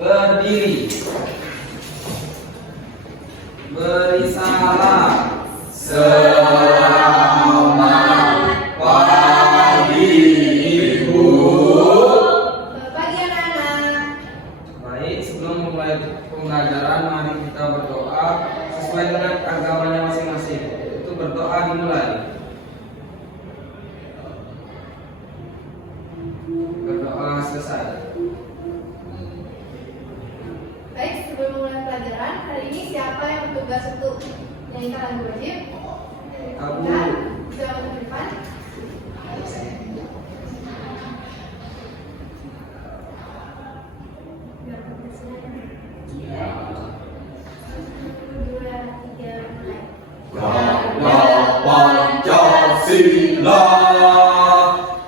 Berdiri. Beri salam. Selamat pagi Ibu. Pagi anak-anak. Baik, sebelum memulai pembelajaran, mari kita berdoa sesuai dengan agamanya masing-masing. Itu berdoa dimulai. Berdoa selesai. Baik, sebelum mulai pelajaran, hari ini siapa yang bertugas untuk menyanyikan lagu wajib? Abu. Dan jawab ke depan. Dua, tiga, mulai. Karena Pancasila,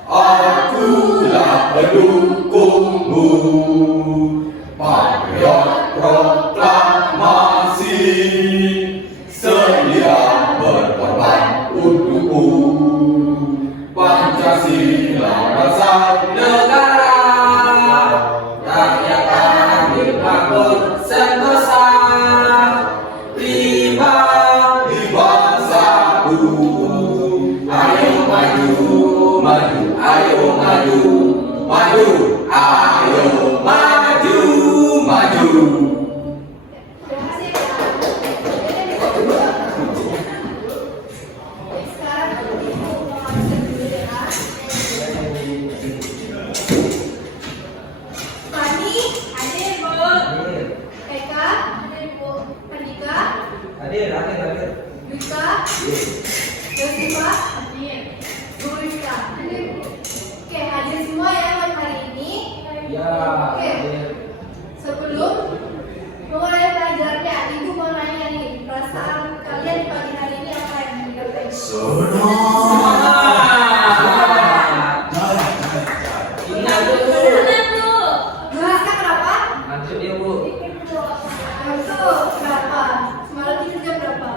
akulah pendukungmu. Patriot proklamasi, sedia berkorban untukmu. Pancasila dasar Negara, rakyat adil makmur sentosa, di bangsaku. Ayo maju, maju, ayo maju, maju, ayo maju, maju. Terima kasih ya. Sekarang Ibu mau absen dulu ya. Fani, Ade, Bu. Eka, Ade, Bu. Andika, hadir. Yuka, Yosifa, Bu Rizka. Oke, hadir semua ya buat hari ini. Ya, Oke. hadir. Sebelum memulai pelajarannya, Ibu mau nanya nih, perasaan kalian di pagi hari ini apa yang dikatakan? Ingat dulu. Jelaskan kenapa? Lanjut ya, Bu. Itu berapa? Semalam itu jam berapa?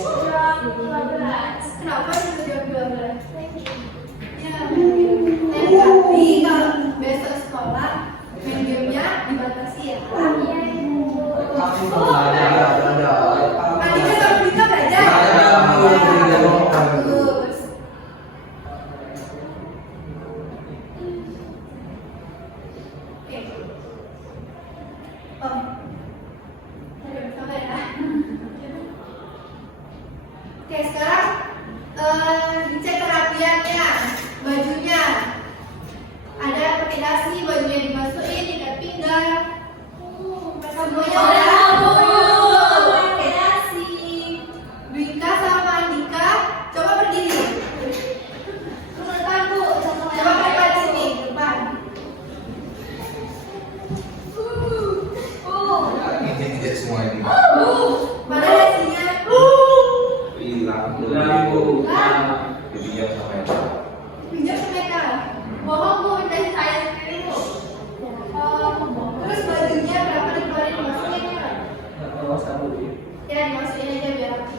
Jam 12. Kenapa itu jam 12? Ya, lain kali kalau besok sekolah main gamenya dibatasi ya. Andika sama Dika belajar. Bagus. Oke. Oh. Sabar ya. Oke, sekarang dicek kerapiannya, bajunya. Ada pakai dasi, bajunya dimasukin, ikat pinggang. Semuanya udah pakai dasi. Dwika sama Andika, coba berdiri. Depan Bu, coba depan sini, depan. Tidak semua ini. Mana dasinya? Hilang Udah, Bu. Dipinjam sama yang Pinjam ke mereka. Bohong Bu, dari saya sendiri Bu. Terus bajunya berapa dikeluarin dimasukin ya? Nggak tahu sama Bu. Ya dimasukin aja biar rapi.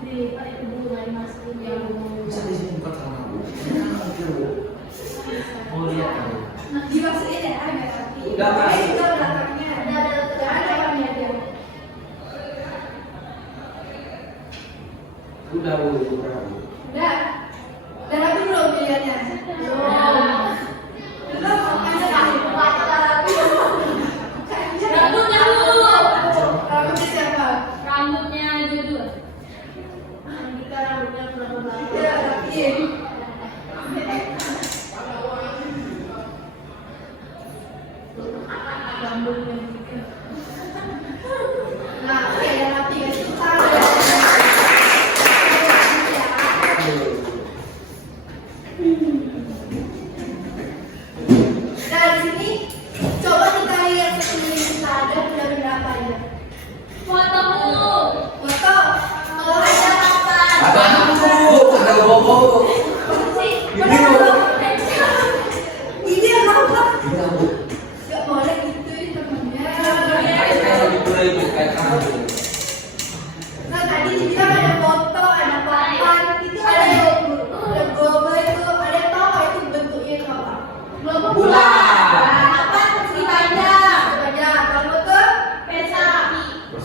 Di itu Bu nggak dimasukin ya Bu. Bisa di sini bukan sama Bu. Mau lihat kan? Dimasukin ya biar rapi. Udah, Kak. Ini juga belakangnya. Ada orangnya dia. Udah, Bu. Udah, Bu. Udah. Udah rapi belum pilihannya? Belum. Belum. Ada rapi. Rapi. Rambutnya dulu. Rambutnya siapa? Rambutnya Dudu. Andika rambutnya berapa banget? Ya, rapiin. Rambutnya juga. Nah, oke, ya rapi guys. Kita nah, di sini coba kita lihat sekeliling kita ada benda-benda apa aja. Foto dulu. Foto, kalau ada apa? Ada aku, ada bobo. Ini ini yang apa? Ini aku. Gak boleh gitu temennya. Kayak lebih boleh itu kayak kamu.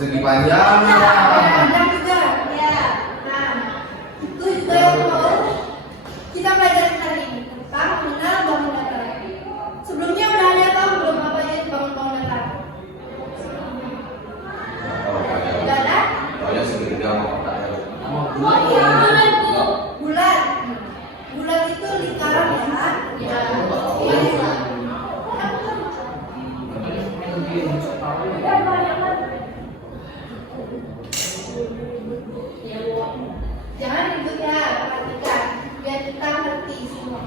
Persegi panjang. Panjang juga. Ya. Nah, itu juga yang mau kita pelajari hari ini tentang mengenal bangun datar. Sebelumnya udah ada tahu belum apa itu bangun datar? Udah ada? Oh ya segitiga mau kata. Oh iya. Bulan, Bu. Bulan. Bulan itu lingkaran ya. Ya. Iya. Jangan ribut ya, perhatikan biar kita ngerti semua.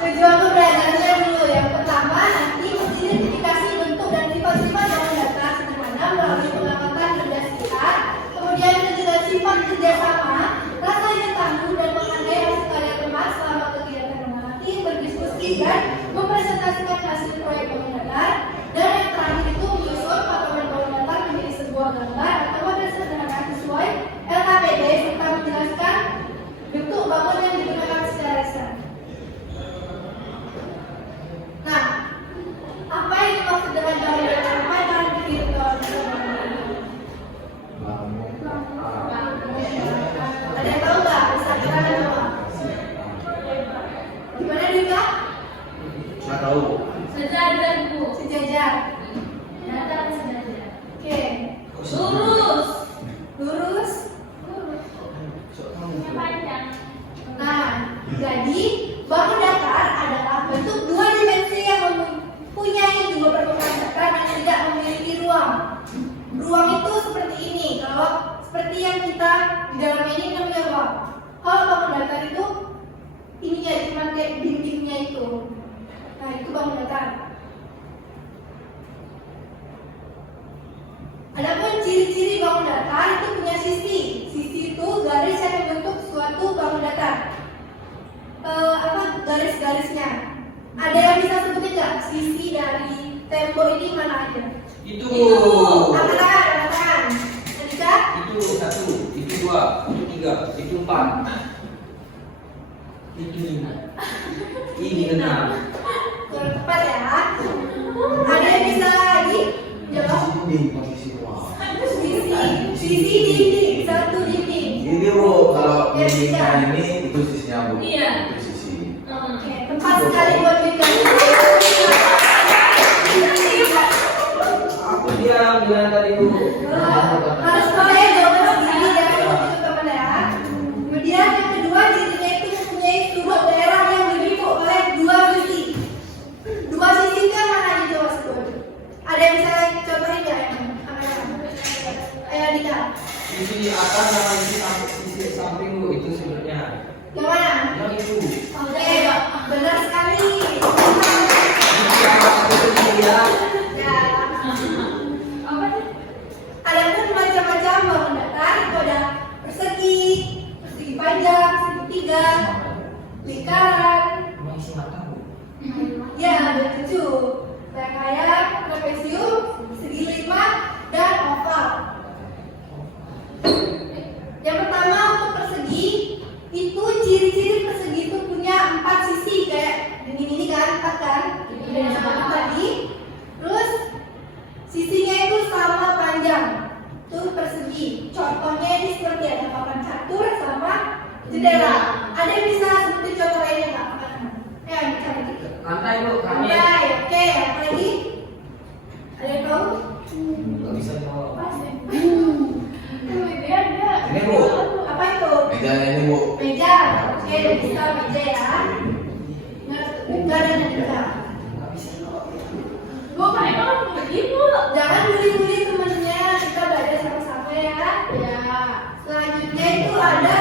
Tujuan pembelajarannya dulu. Yang pertama nanti mengidentifikasi bentuk dan sifat-sifat bangun datar sederhana melalui pengamatan benda sekitar. Kemudian menunjukkan sifat kerjasama, rasa ingin tahu dan menghargai hasil karya teman selama kegiatan mengamati, berdiskusi dan mempresentasikan hasil proyek bangun datar. Dan yang terakhir itu menyusun patokan bangun datar menjadi sebuah gambar atau model sederhana sesuai LKPD serta menjelaskan bentuk bangun yang digunakan secara lisan. Nah, apa yang dimaksud dengan bangun datar? Apa yang akan dikira ada yang tahu nggak? Bisa kita coba. Gimana Dika? Nggak tahu. Sejajar, Bu. Sejajar. Datar sejajar. Oke. Lurus. Lurus. Panjang. Nah, jadi bangun datar adalah bentuk dua dimensi yang mempunyai dua permukaan datar dan tidak memiliki ruang. Ruang itu seperti ini. Kalau seperti yang kita di dalam ini namanya ruang. Kalau bangun datar itu ininya cuma kayak dindingnya itu. Nah, itu bangun datar. Adapun ciri-ciri bangun datar itu punya sisi. Sisi itu garis yang membentuk suatu bangun datar. Apa garis-garisnya? Ada yang bisa sebutin nggak? Sisi dari tembok ini mana aja? Itu. Angkat. Ketika Itu 1, itu 2, itu 3, itu 4. Itu 5. Ini 6. kurang tepat ya. Ada yang bisa lagi? Jawab. Di posisi ruang. Sisi dinding, satu dinding. Ini Bu, kalau dindingnya ini itu sisinya Bu. Iya. Itu sisi. Oke, tepat sekali buat Dika. Aku diam dengan tadi Bu. Harus pakai jawaban sendiri jangan ikut teman ya. Kemudian yang kedua cirinya itu mempunyai sudut daerah yang dilipu oleh dua sisi. Dua sisi itu yang mana aja coba sebut? Ada yang bisa contohin nggak yang mana? Ayo Dika. Sisi atas sama sisi samping Bu itu sebenarnya. Yang mana? Yang itu. Oke, benar sekali. Sisi atas itu dia. Ya. Adapun macam-macam bangun datar itu ada persegi, persegi panjang, segitiga, lingkaran, Emang isi mata Bu. ya bertuju, rangkaian, trapesium, segi lima, dan oval. Yang pertama untuk persegi, itu ciri-ciri persegi itu punya 4 sisi kayak ini kan 4 kan, yang seperti tadi. Terus sisinya itu sama panjang, itu persegi. Contohnya ini seperti ada papan catur sama jendela. Ada yang bisa sebutin contoh lainnya nggak? Cari gitu. Lantai Bu, kami. Lantai, oke. Apa lagi? Ada yang tahu? Nggak bisa jawab. Ini Bu. Apa itu? Mejanya ini Bu. Meja. Oke, bisa meja ya. Enggak ada meja. Nggak bisa jawab. Bu, mereka begitu. Jangan bully-bully temennya, kita belajar sama-sama ya. Ya. Selanjutnya itu ada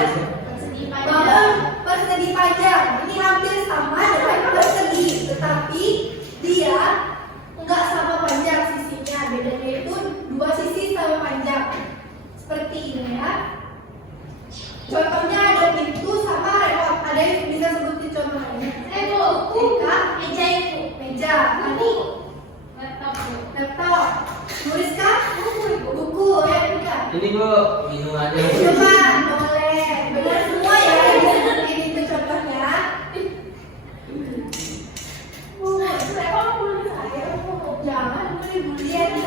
bangun persegi panjang. Ini hampir sama dengan persegi, tetapi dia enggak sama panjang sisinya. Bedanya itu dua sisi sama panjang. Seperti ini ya. Contohnya ada pintu sama remote. Ada yang bisa sebutin contohnya? Bu, Buka, meja itu. meja, tadi Laptop, Bu. laptop, nulis kan? Buku, ya buka. Ini Bu, minumannya. Coba, boleh. Benar semua ya yang disebutin itu contohnya. Jangan bully-bully ya.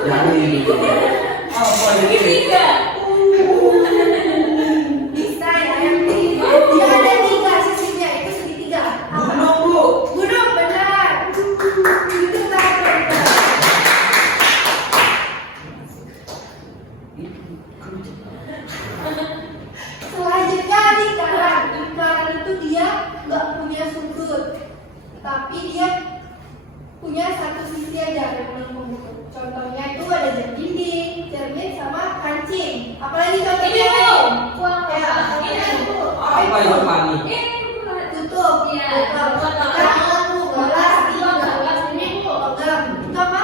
Jadi Apa ini? Segitiga. Bisa ya, yang ini. Dia ada 3 sisinya, itu segitiga. Apa? Gunung, Bu. Gunung, benar. Itu kan benar. Selanjutnya lingkaran. Lingkaran itu dia nggak punya sudut, tapi dia punya satu sisi aja yang melengkung. Contohnya itu ada jam dinding, cermin, sama kancing. Apalagi contohnya? Ini, Bu. Uang Ya, apa? Ini, Bu. Apa itu Pani? Ini, Bu. tutup. Iya. Tutup. Bola, Ini, Bu. logam. Itu apa?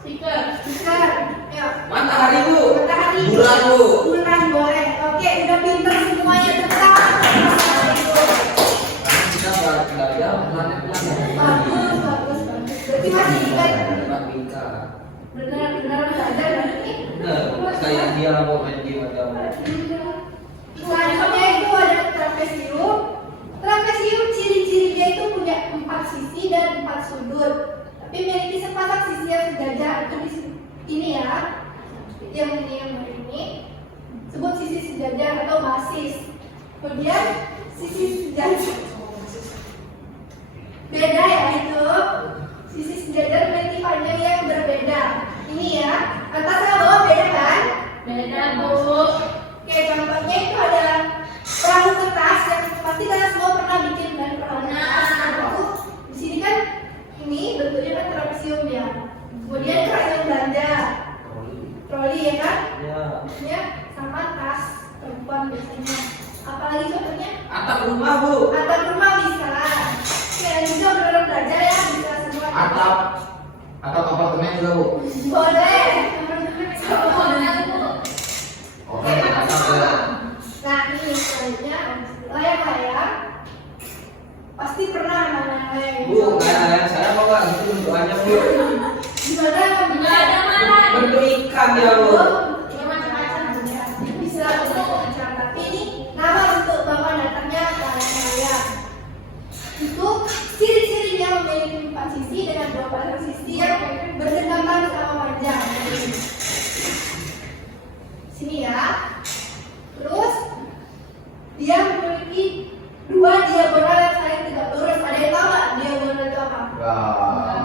Stiker. Stiker. Ya. Matahari, Bu. Matahari. Bulan, Bu. Bulan boleh. Oke, udah pinter semuanya tentang matahari. Kita belajar planet-planet. Bagus, bagus, bagus. Berarti masih ingat. Pak Mika. Benar-benar belajar berarti. Benar, kayak dia mau main game atau Selanjutnya itu ada trapesium. Trapesium ciri-cirinya itu punya 4 sisi dan 4 sudut. Tapi memiliki sepasang sisi yang sejajar. Itu di ini ya. Yang ini. Sebut sisi sejajar atau basis. Kemudian sisi sejajar. Beda ya itu. Sisi sejajar memiliki panjang yang berbeda. Ini ya. Atas sama bawah beda kan? Beda, Bu. Oke, contohnya itu ada perahu kertas yang pasti kalian semua pernah bikin dan perahu kertas. Perahu. Di sini kan ini bentuknya kan trapesium ya. Kemudian keras yang belanja, troli ya kan? ya. Ya, sama tas perempuan biasanya. Apalagi contohnya? Atap rumah, Bu. Atap rumah bisa. Oke, bisa benar belajar ya, bisa semua. atap apartemen juga, Bu. Boleh. Benar, Bu. Oke, atap ya. Nah ini selanjutnya layang-layang. Pasti pernah layang-layang. Bu, kayak saya mau nggak gitu bentukannya, Bu? Gimana? Nggak ada mana. Bentuk ikan ya, Bu. Ya macam-macam ya. Bisa untuk macam. Tapi ini nama untuk bangun datangnya layang-layang. Itu ciri-cirinya memiliki 4 sisi dengan 2 pasang sisi yang berdekatan sama panjang. Sini ya. Terus dia memiliki 2 diagonal yang saling tegak lurus. Ada yang tahu nggak diagonal itu apa? Wah.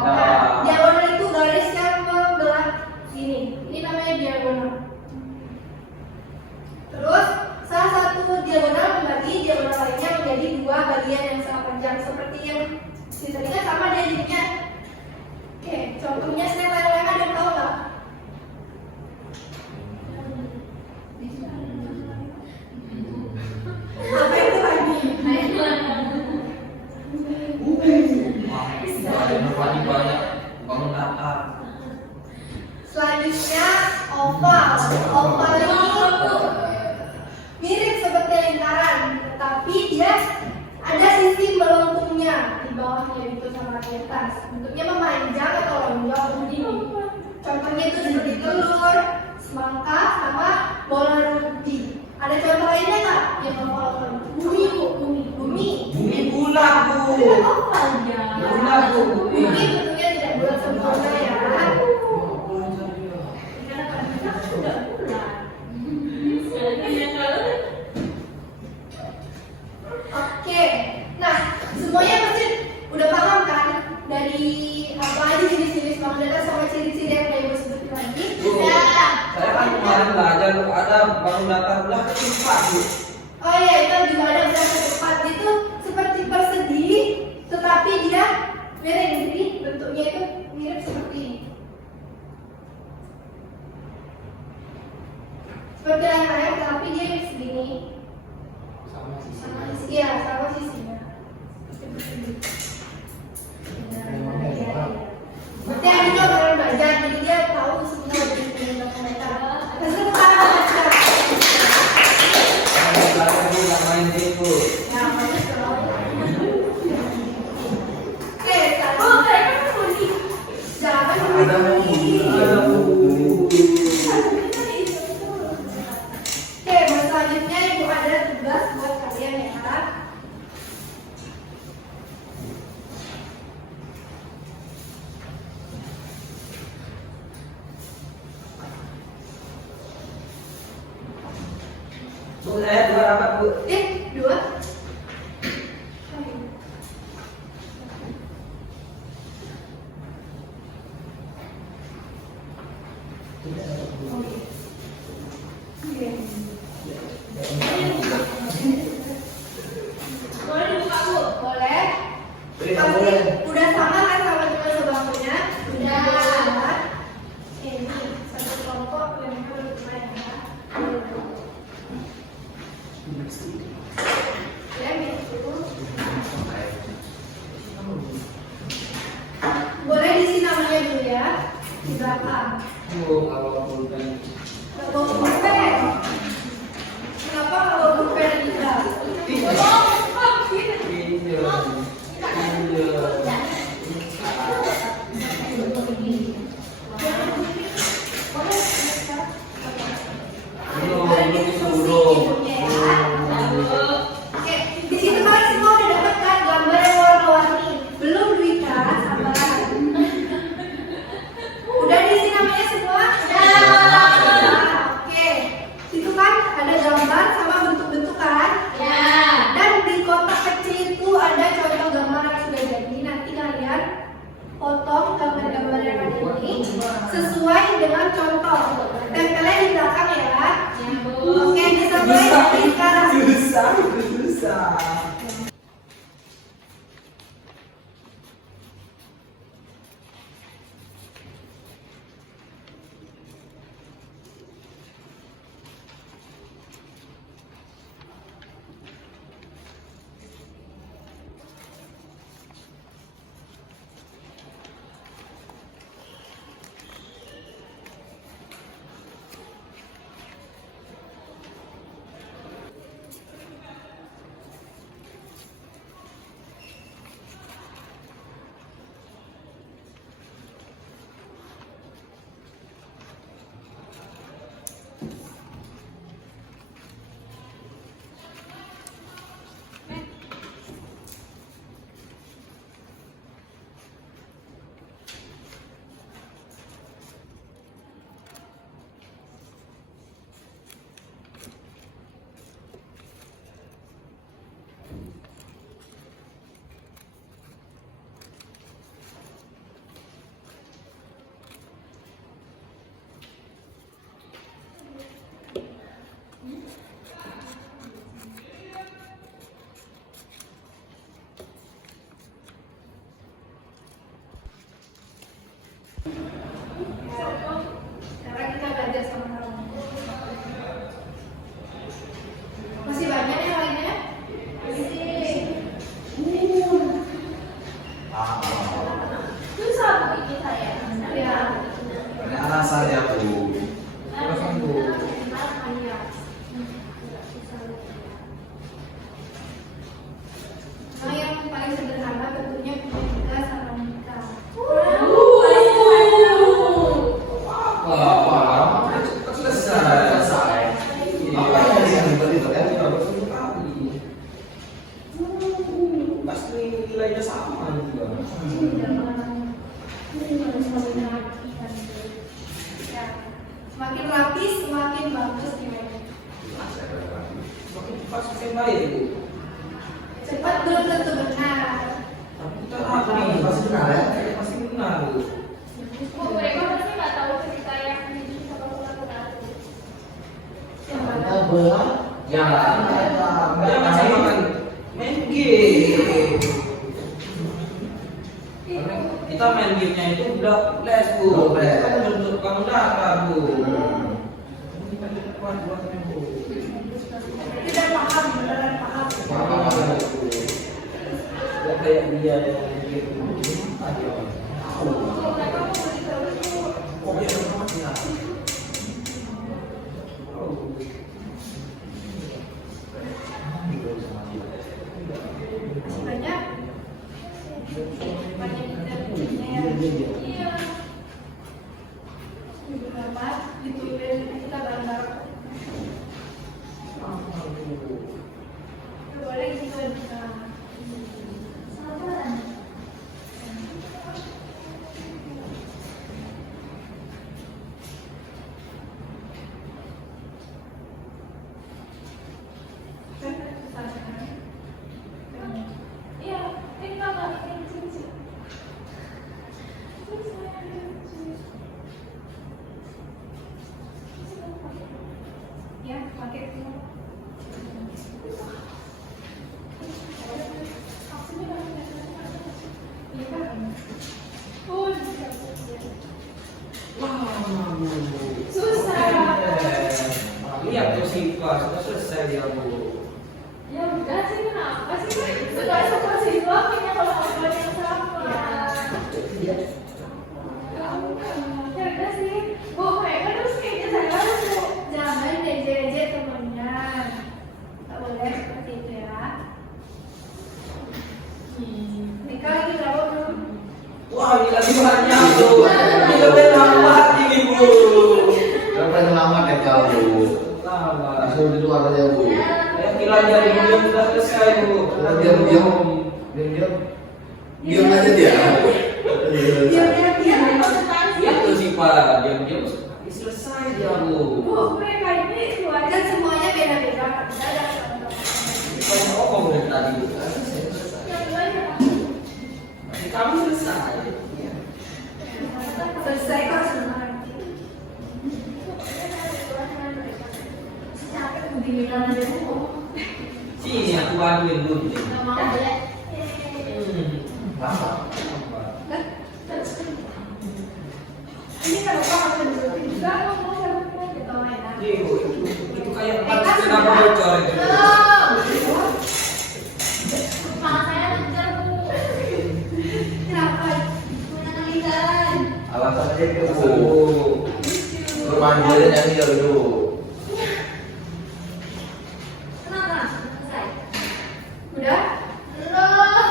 Nah, diagonal itu garis yang membelah sini. Ini namanya diagonal. Terus salah satu diagonal membagi diagonal lainnya menjadi 2 bagian yang sama panjang seperti yang di tadi kan sama dia jadinya. Oke, contohnya saya layang-layang ada yang tahu nggak? Apa itu lagi? Pani banyak bangun atap. Selanjutnya oval. Oval ini mirip seperti lingkaran, tetapi dia ada sisi melengkungnya di bawahnya itu sama di atas. Bentuknya memanjang atau lonjong begini. Contohnya itu seperti telur, semangka, sama bola roti. Ada contoh lainnya nggak yang oval? Bumi, Bu. Bumi. Bumi bulat, Bu. Oval ya. Bulat, Bu. Bumi bentuknya tidak bulat sempurna ya. Oke, nah semuanya pasti udah paham kan dari apa aja jenis-jenis bangun datar sama ciri-ciri yang kayak gue sebutin lagi? Bu, Ya. saya kan kemarin belajar ada bangun datar belah keempat, Bu. Oh iya, itu juga ada belah keempat. Itu seperti persegi, tetapi dia miring. Jadi bentuknya itu mirip seperti ini. Seperti layang-layang, tapi dia segini. Iya, sama sisinya. Berarti hari ini orang belajar, jadi dia tahu semua jenis dokumenter. Terus kita baca. Saya belajar, Bu, nggak main game, Bu. Ya, banyak terlalu. Oke, sekarang mereka kan bunyi. Jangan Ada mau bunyi. Ada, Bu. Oke, selanjutnya ibu ada tugas buat kalian ya. saya dua rapat Bu. Dua. Boleh dibuka, Bu? Boleh. Beri Pasti kamu. udah sama kan sama juga sebangkunya? Udah. Ini satu kelompok yang harus main ya. Ya, gitu. Boleh diisi namanya dulu ya. Di belakang. Bu, kalau pulpen. Bawa pulpen. Kenapa nggak bawa pulpen kita? Iya. Oke, di situ kalian semua udah dapat kan gambar yang warna-warni. Belum Dwika, sabar. Udah diisi namanya semua? Oke, situ kan ada gambar sama bentuk-bentuk kan? Ya. Dan di kotak kecil itu ada contoh gambar yang sudah jadi. Nanti kalian potong gambar-gambar yang ada ini sesuai dengan contoh. Tempelnya di belakang ya. Ya, Bu. Oke, bisa mulai dari sekarang. Susah. Sekarang kita belajar sama-sama. Masih banyak ya lainnya? Masih. Susah Bu ini saya. Ya. Ini alasannya Bu. Silakan Bu. Nah, yang paling sederhana bentuknya punya kita sama Nika. Apa? Cepat selesai. Apa yang diribet-ribet ya? Pasti nilainya sama juga. Ya. Semakin rapi, semakin bagus nilainya. Semakin cepat semakin baik Bu. Cepat belum tentu benar. Tapi kita rapi, pasti benar ya. Pasti benar Bu. Bu, mereka pasti nggak tahu cerita yang di sepak bola aku. Yang mana? Ya, jangan samakan main game. Kita main gamenya itu udah les Bu. Udah les. Kita menentukan data Bu. Kita depan buatnya Bu. Tidak paham, beneran paham. Ya kayak dia yang main game. Ayo. Mereka mau ditaruh dulu. Oh, ya, ya. Banyak. Banyak kita punya ya. Iya. Beberapa ditulis kita bareng-bareng. Boleh gitu bisa. sudah selesai dia Bu. Ya udah sih, kenapa sih? Suka-suka siswa punya kalau yang sama. Ya udah sih. Bu, mereka terus kayaknya saya Bu. Jangan diejek-ejek temennya. Tak boleh seperti itu ya. Nikah lagi berapa belum? Wah, ini lagi banyak Bu. Ini lebih lambat ini Bu. Kenapa yang lama ya kau? Lama. Disuruh di luar aja Bu. Saya kira dari jam sudah selesai Bu. Udah diam. Diam aja dia. Diam-diam. Itu sih Pak, diam-diam selesai dia Bu. Bu, mereka ini keluarga Kan semuanya beda-beda. Ada Banyak omong dari tadi Bu. yang lain. Kamu selesai. selesai kok semua. Capek kebimbingan aja Bu. Sini aku bantuin dulu. Nggak mau ya. Lama. Ini kalau kau akan duduk Enggak, mau kita main ah. Itu kayak kenapa bocor itu? Kepala saya lancar Bu. Kenapa? Menangalikan. Alasannya itu Bu. Oh. Rumah dia nyanyi dulu. Kenapa? Selesai. Udah? Belum.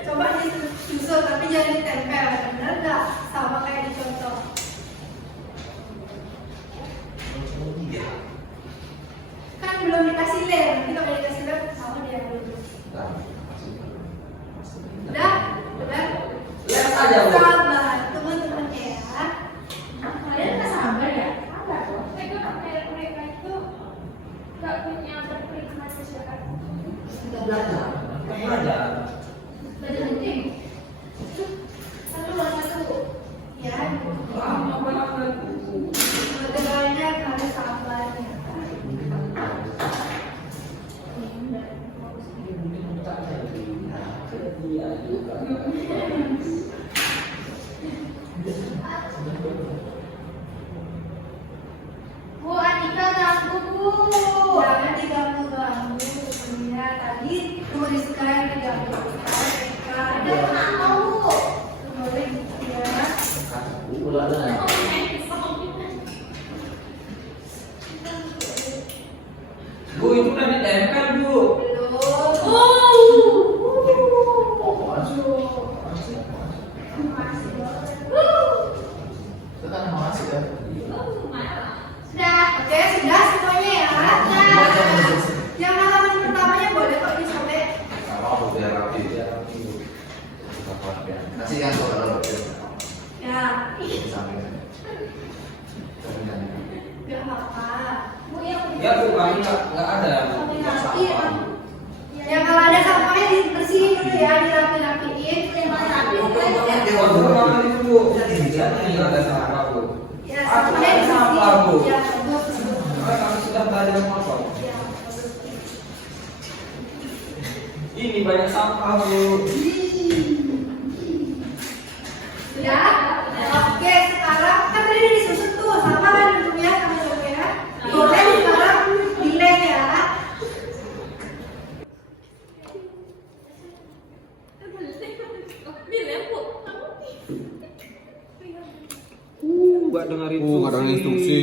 Coba disusul tapi jangan ditempel. Bener nggak? Sama kayak dicontoh. Kan belum dikasih lem. Nanti kalau dikasih lem sama dia dulu. Udah? Udah? Lihat aja Bu. Sabar teman-teman ya. Kalian nggak sabar ya? Sabar. Mereka itu nggak punya berperilaku masyarakat. Kita belajar. Kita belajar. Belajar penting. Satu lawan satu. Ya. Lama banget. Tegalnya harus sabar ya. Bu, Anika ganggu Bu. Jangan diganggu-ganggu. Ya, tadi tulis sekarang diganggu. Ada Ada nggak mau Bu? boleh ya. Bu itu udah ditempel Bu. Belum. Itu kan masih kan. Sudah, oke, sudah semuanya ya. Yang halaman pertamanya boleh kok disobek. Sama Bu biar rapi. Kasih yang kalau Ya, samping. nggak apa-apa. Bu, yang Ya Bu, kami nggak ada yang sampah. Ya kalau ada sampahnya dibersihin dulu ya, dirapi-rapiin. Oh, Bu, makan itu Bu. Jadi ada sampah Bu. Ya, Aku sampahnya ada sampah Bu. dibersihin. Ya, bagus. Kami sudah belajar motor. Ya, bagus. Ini banyak sampah Bu. Sudah? Oke, sekarang kan tadi udah disusun tuh, sama kan bentuknya sama bentuknya. Boleh sekarang dilem ya. Bilem Bu. Nggak dengar Nggak ada instruksi.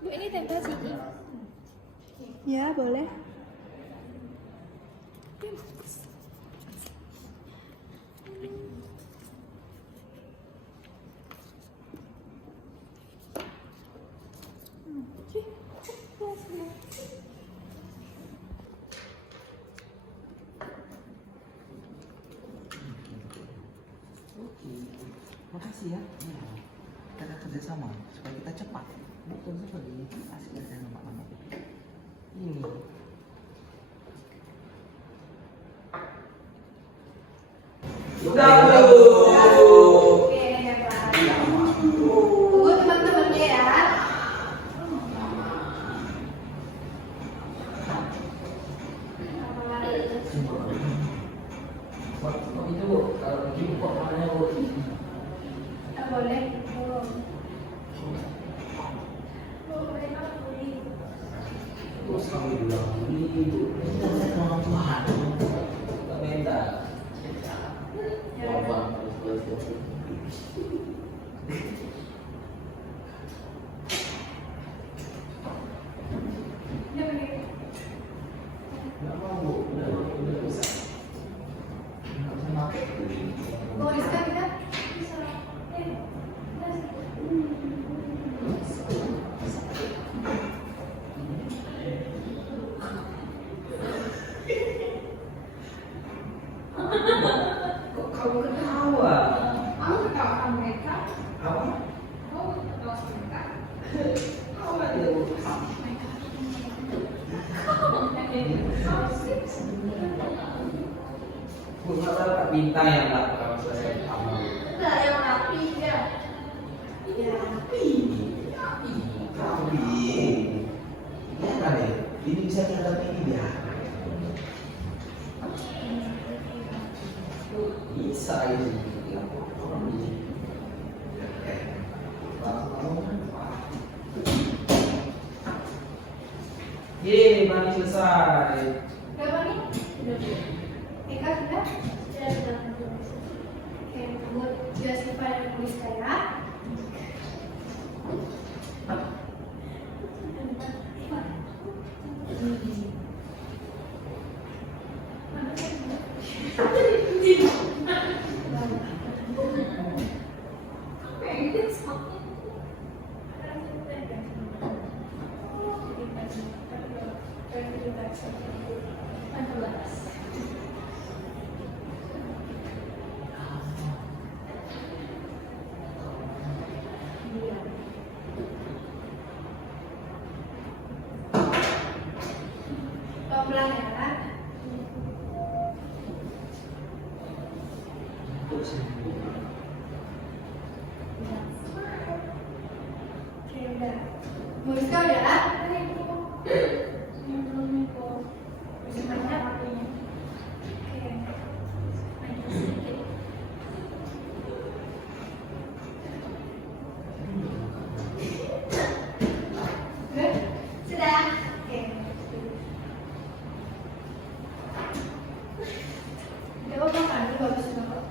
Bu, ini tempel sini. Ya, boleh. Makasih ya. Kita kerjasama supaya kita cepat. Betul sekali. Asik kerja sama-sama. Ini. Sudah, Bu. Oke, hebat. Tunggu teman-temannya ya. Itu Bu, kalau begini kok warnanya Bu? Tak boleh. Terus kami bilang ini Bu. Kita lihat orang Tuhan. Tak minta. Nggak mau Bu, udah bisa. Nggak bisa pakai. Mau Rizka kita? Kok kamu ketawa? Aku ketawa mereka. Apa? Aku ketawa mereka. Ketawa dia Bu. Bu, nggak tahu Kak Bintang yang nggak pernah selesai sama Bu. Nah, yang rapi ya. Tapi ya kali ini bisa kita tinggi dia. Bisa ini. Ya, orang ini. Yeay, mandi selesai. Berapa nih? Eka sudah? Oke, buat Jessica dan Rizka ya. Pelan-pelan ya. Oke, udah. Mau Rizka udah? Semuanya? Oke. Good? Sudah? Oke. Gak apa-apa kan? Ini bagus banget.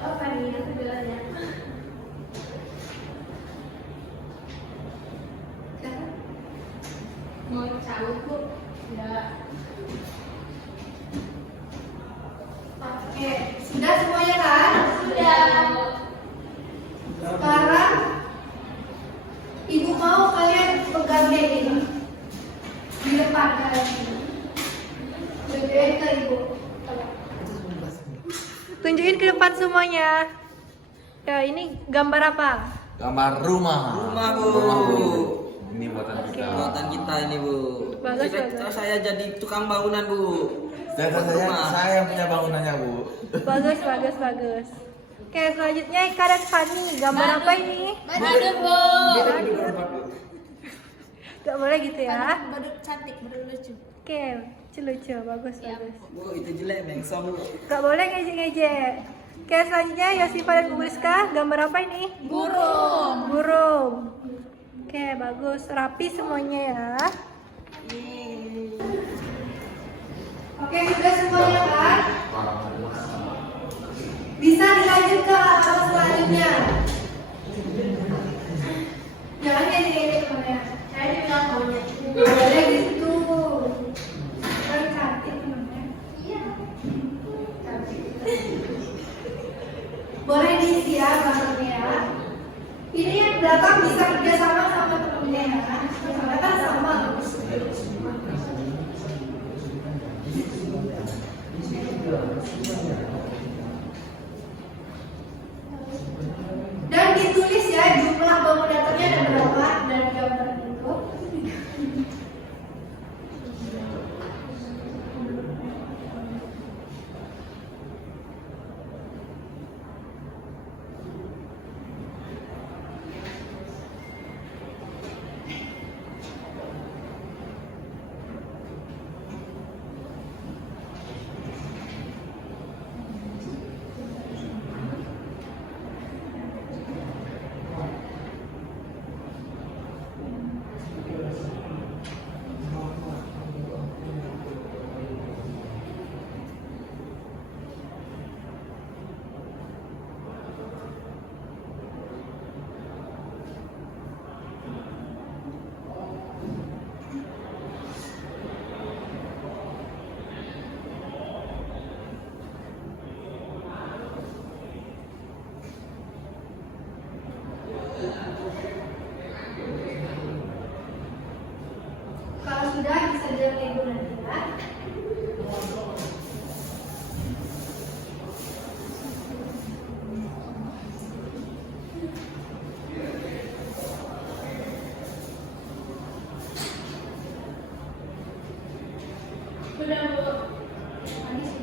Apa nih? Aku bilang ya. Mau cabut Bu? Ya. Oke, sudah semuanya kan? Sudah. Sekarang Ibu mau kalian pegang deh ini di depan kalian. Tunjukin ke Ibu. Tunjukin ke depan semuanya. Ya, ini gambar apa? Gambar rumah. Rumah, Bu. Ini buatan kita. Buatan kita ini Bu. Bagus, Cita-cita bagus. saya jadi tukang bangunan Bu. Ternyata saya yang punya bangunannya Bu. Bagus, bagus, bagus. Oke, selanjutnya Eka dan Fani. Gambar apa ini? Badut Bu. Gak boleh gitu ya. Badut cantik, badut lucu. Oke, lucu, bagus, bagus. Bu, itu jelek mengsam Bu. Gak boleh ngejek-ngejek. Oke, selanjutnya Yosifa dan Bu Rizka. Gambar apa ini? Burung. Burung. Oke, bagus. Rapi semuanya ya. Oke, sudah semuanya kan? Bisa dilanjut ke hal selanjutnya. Jangan ngejek-ngejek temannya. Saya dibilang maunya. Boleh gitu. Kan cantik temannya. Iya. Cantik. Boleh diisi ya gambarnya ya. Ini yang belakang bisa kerjasama sama temennya ya. Karena kan sama. Dan ditulis ya jumlah bangun datarnya ada berapa.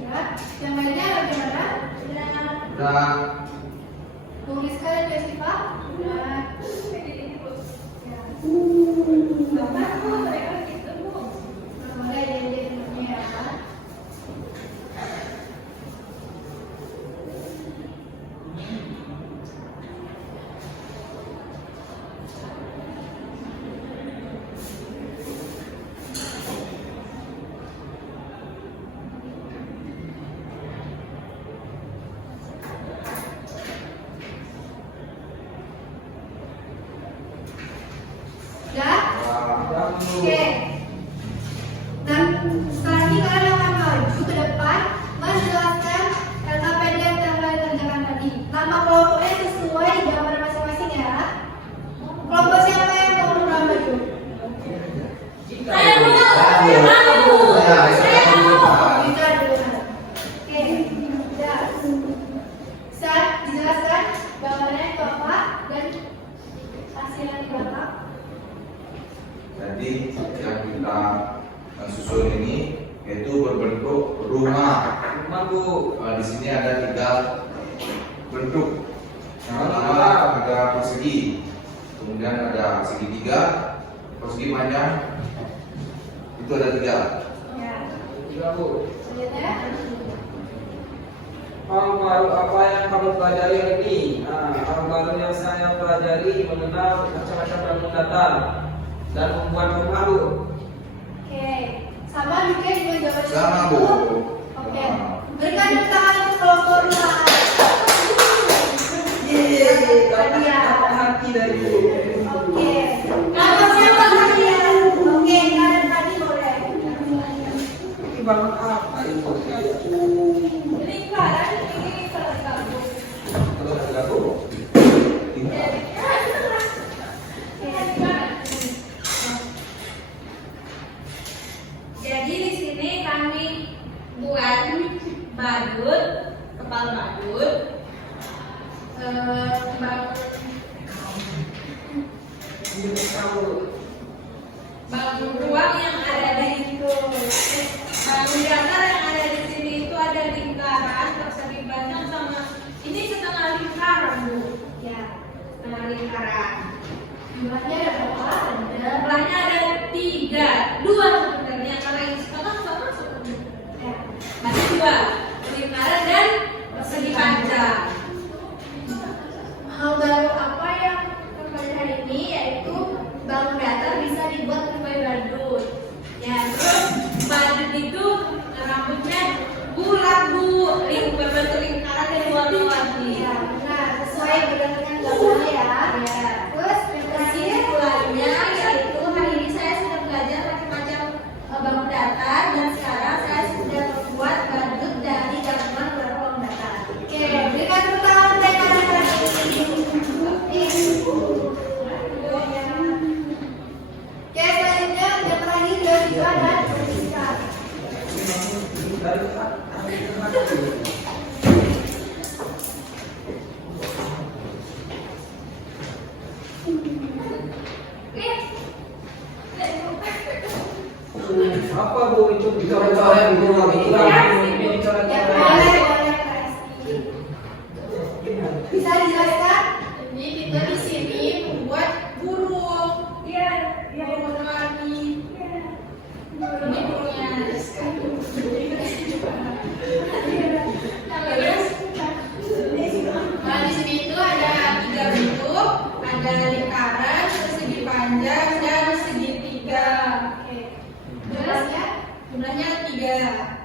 Ya. Yang lainnya bagaimana? Udah. Bung Rizka dan Jessica? Udah. Ya. Bapak kok mereka gitu, Bu? Mulai dari ya. Ya? Oke. Dan setelah ini kalian akan maju ke depan menjelaskan LKPD yang telah dikerjakan tadi. Nama kelompoknya sesuai gambar masing-masing ya. Kelompok siapa yang mau mulai maju? Saya mau. Saya mau. Bisa dulu. Oke. Ya. Bisa dijelaskan gambarnya itu apa dan hasilnya itu apa? Jadi yang kita susun ini yaitu berbentuk rumah. Rumah, Bu. Di sini ada 3 bentuk. Yang pertama ada persegi, kemudian ada segitiga, persegi panjang. Itu ada 3. Ya. Iya, Bu. Selanjutnya. Hal baru apa yang kamu pelajari hari ini? Nah, hal baru yang saya pelajari mengenal macam-macam bangun datar dan membuat rumah, Bu. Oke. Sama juga dengan gambar Sama, Bu. Oke. Berikan tepuk tangan untuk kelompok rumah. Tadi ya. Hati dari Bu. Oke. Kelompok siapa kalian? Oke, kalian tadi boleh. Ini bangun apa itu? Lingkaran ini salah satu. Kalau ada Bu. Jadi di sini kami buat badut, kepala badut, bangun ruang yang ada di itu, bangun datar yang ada di sini itu ada lingkaran persegi panjang sama ini setengah lingkaran, Bu. Ya. Setengah lingkaran. Jumlahnya ada berapa? Ada. Jumlahnya ada 3, 2 sebenarnya karena ini setengah sama masuk. Ya. Ada 2, lingkaran dan persegi panjang. Hal baru apa yang terkait hari ini yaitu bangun datar bisa dibuat menyerupai badut. Ya, terus badut itu rambutnya bulat, Bu, berbentuk lingkaran dan warna-warni. Ya, benar. Sesuai berdasarkan gambarnya ya. Ya. Terus yang terakhir Kesimpulannya yaitu hari ini saya sudah belajar macam-macam bangun datar dan sekarang saya sudah membuat badut dari gabungan beberapa bangun datar. oke, berikan tepuk tangan untuk kalian. Oke, selanjutnya yang terakhir Jessica dan Jessica. Apa, Bu? Itu bicara-bicara Bu. Ya, boleh, boleh, Kak Esti. Bisa dijelaskan? Ini kita di sini membuat burung. Iya, yang warna-warni. Ini burungnya. Nah, di sini itu ada 3 bentuk, ada lingkaran, persegi panjang, dan segitiga. Oke. Jelasnya? Jumlahnya 3.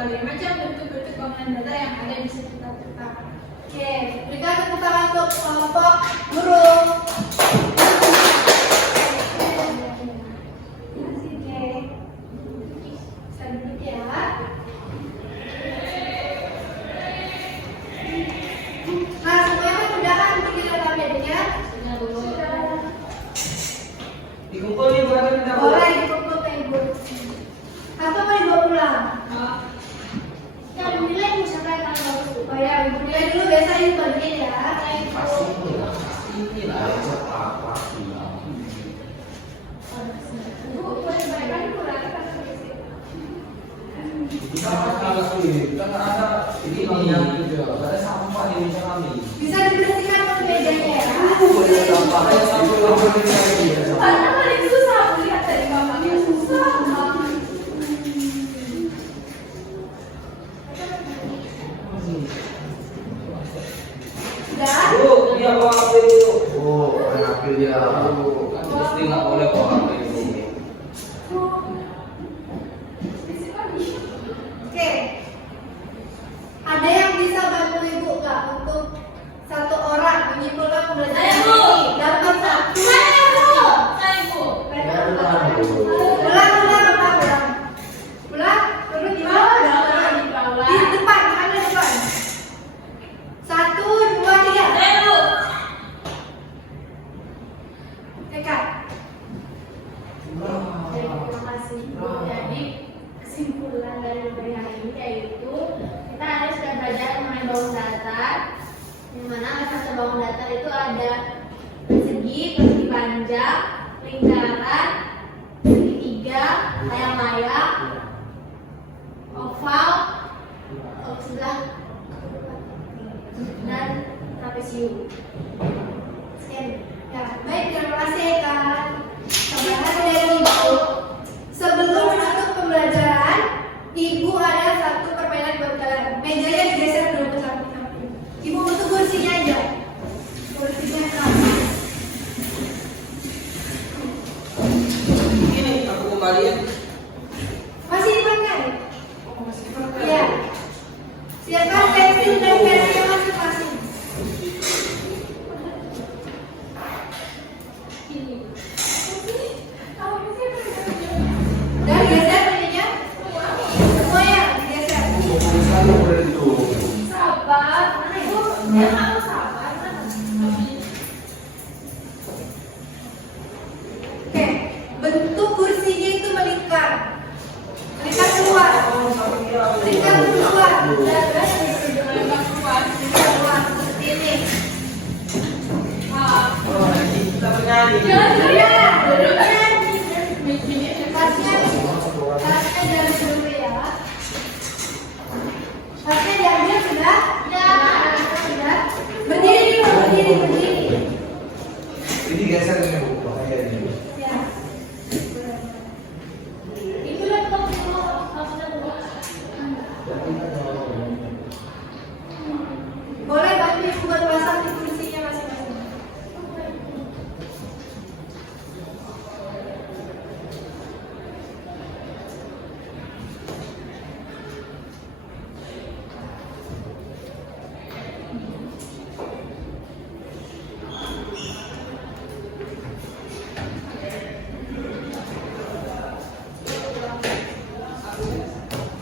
berbagai macam bentuk-bentuk bangunan datar yang ada di sekitar kita. Oke, berikan tepuk tangan untuk kelompok guru. Oke, bisa duduk ya. Nah, semuanya kan udah kan bikin database-nya? Dikumpul nih buat kita. Boleh dikumpul ke ibu. Atau mau dibawa pulang? Ya, nilai misalkan kalau bagus. Oh ya, ibu nilai dulu biasa ibu bagiin ya. Ini lah yang apa? Ibu, boleh bayarkan kurang kan? Kita kalau sulit, kita ngerasa ini yang juga. Ada sampah di meja kami. Bisa dibersihkan dong mejanya ya. Boleh sampah, ada sampah lagi. Karena paling susah melihat dari bapaknya susah. Sudah? Bu, dia bawa HP dulu. Oh, anak dia. Kan pasti nggak boleh bawa HP dulu. Oke. Ada yang bisa bantu ibu nggak untuk satu orang menyimpulkan pembelajaran Saya, Bu. ini? Dapat satu. Saya Bu. Pulang. Terus gimana? Di bawah. Di depan, ada depan. 1, 2, 3. Saya Bu. Dekat. Terima kasih Bu. Jadi kesimpulan dari materi hari ini yaitu kita harus sudah belajar mengenai bangun datar, di mana kata bangun datar itu ada persegi panjang, lingkaran, segitiga, layang-layang, oval, sebelah dan trapesium. Sekian. Ya, baik, terima kasih Kak. Tambahan dari Ibu. Sebelum menutup pembelajaran, Ibu ada satu permainan buat kalian. Mejanya digeser dulu ke samping. Ibu butuh kursinya aja. Kursinya sama. Ini aku kembaliin. Masih dipakai? Iya. Siapkan pensil dan pensil masing-masing. Dan geser ininya. Semuanya digeser. Selalu boleh itu. Sabar. Mana Ibu? Ya harus sabar. Oke, bentuk kursinya itu melingkar. Melingkar keluar. Melingkar keluar. Melingkar keluar. Seperti ini. Kita bernyanyi. Iya, duduknya. Tasnya diambil dulu ya. Tasnya diambil sudah? Ya. Sudah. Berdiri dulu, berdiri. Ini geser ini Bu. Bahaya ini. Ya. Itu laptop itu harusnya Bu. Boleh bantu ibu buat pasang di kursinya masing-masing.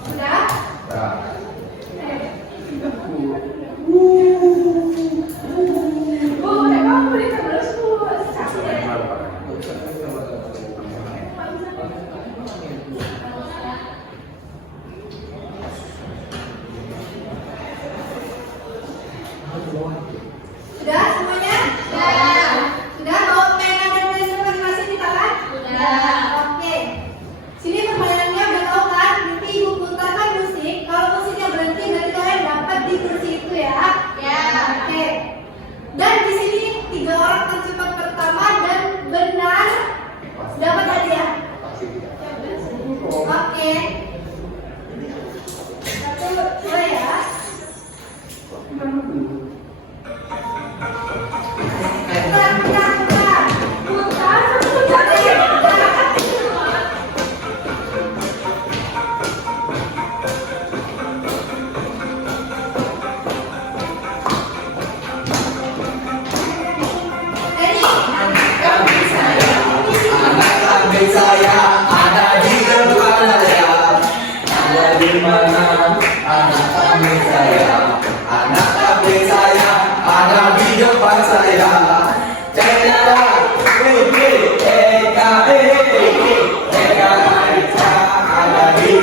Sudah? Nah, Bu, udah kamu beri terus Bu. mahal, Pak. Sudah semuanya? Sudah. Sudah bawa pena dan pensil masing-masing di tangan? Sudah. Oke. Sini permainannya udah tahu kan? Nanti ibu putarkan musik. Kalau musiknya berhenti berarti kalian dapat di kursi itu ya. Ya. Oke. Dan di sini 3 orang tercepat pertama dan benar dapat hadiah. Oke. 1, 2 ya. Putar.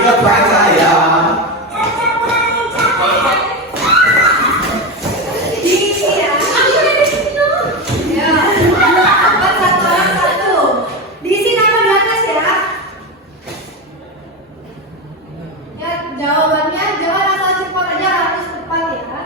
depan saya. Iya. Ya. Empat, satu orang satu. Diisi nama di atas ya. Ya, jawabannya jangan asal cepat aja, harus tepat ya.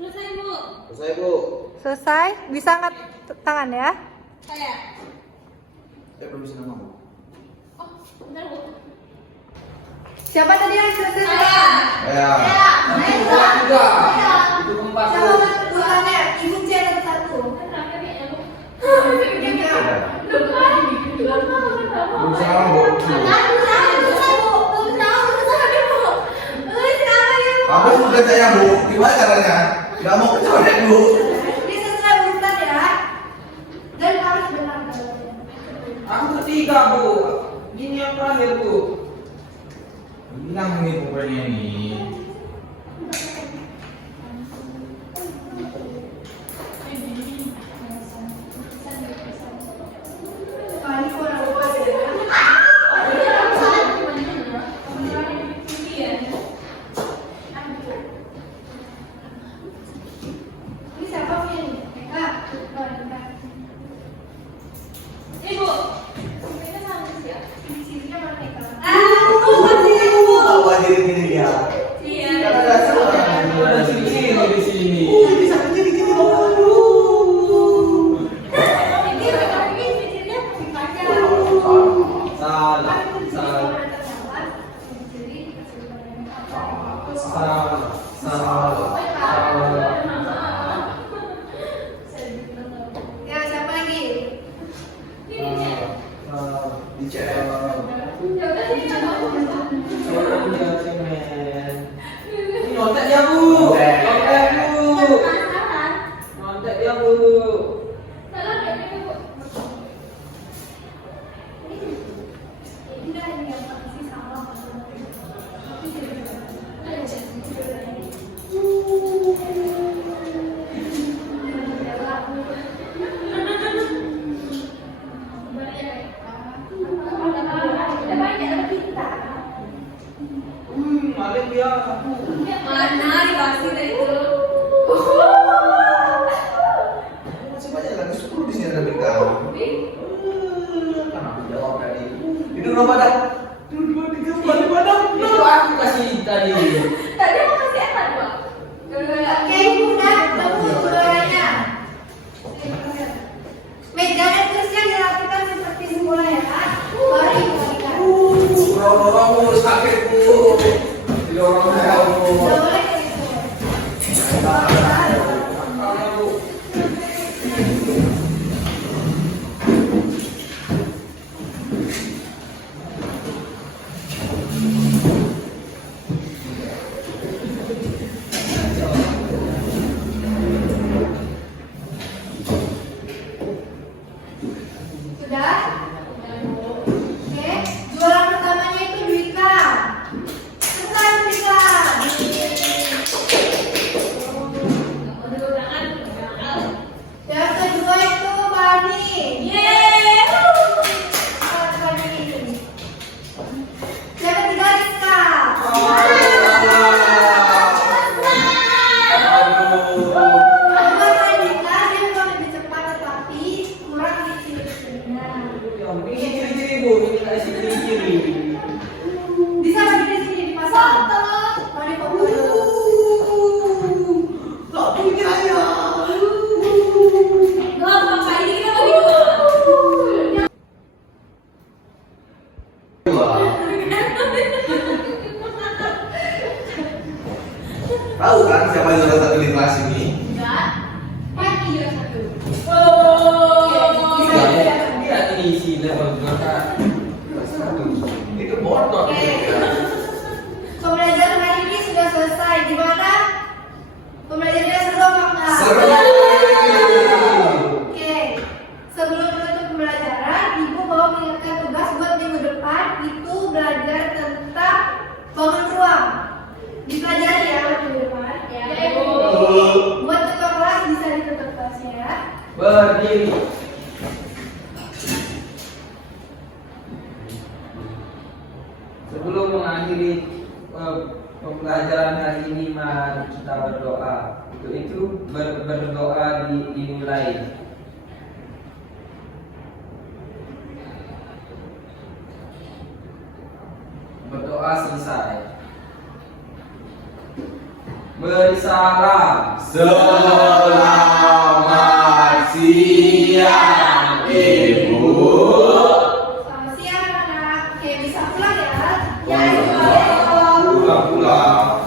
Selesai Bu. Selesai, Bu. Selesai? Bisa angkat tangan ya? Saya. Belum bisa nama, Bu. Oh, bentar Bu. Siapa tadi yang selesai? Saya. Ya. Dua juga. Itu keempat Siapa tuh. tulisannya? Ibu C nomor satu. Kenapa nih ya Bu? Belum bisa nama, Bu. Habis bukan saya, Bu. Gimana caranya? Nggak mau kecoret, Bu. Ini sesuai urutan ya. Dan harus benar jawabnya. Aku ketiga, Bu. Ini yang terakhir, Bu. Bilang nih pokoknya nih. Kali kurang lupa ya. Ini siapa sih? Eka. Oh, Eka. Ibu. Ini sama siapa? Sisinya mana Eka? Apa diri dia? Iya. Ada sini di sini. Bisa gini-gini dong. Ini tapi cincinnya masih panjang. Salah. Salah. Salah. Salah. Ya, siapa lagi? Dicek. Ini nyontek ya, Bu. Nyontek, Bu. Berdiri. Sebelum mengakhiri pembelajaran hari ini, mari kita berdoa. Untuk itu berdoa dimulai. Berdoa selesai. Beri salam. Selamat siang, Ibu. Selamat siang anak-anak. Oke, bisa pulang ya. Pulang.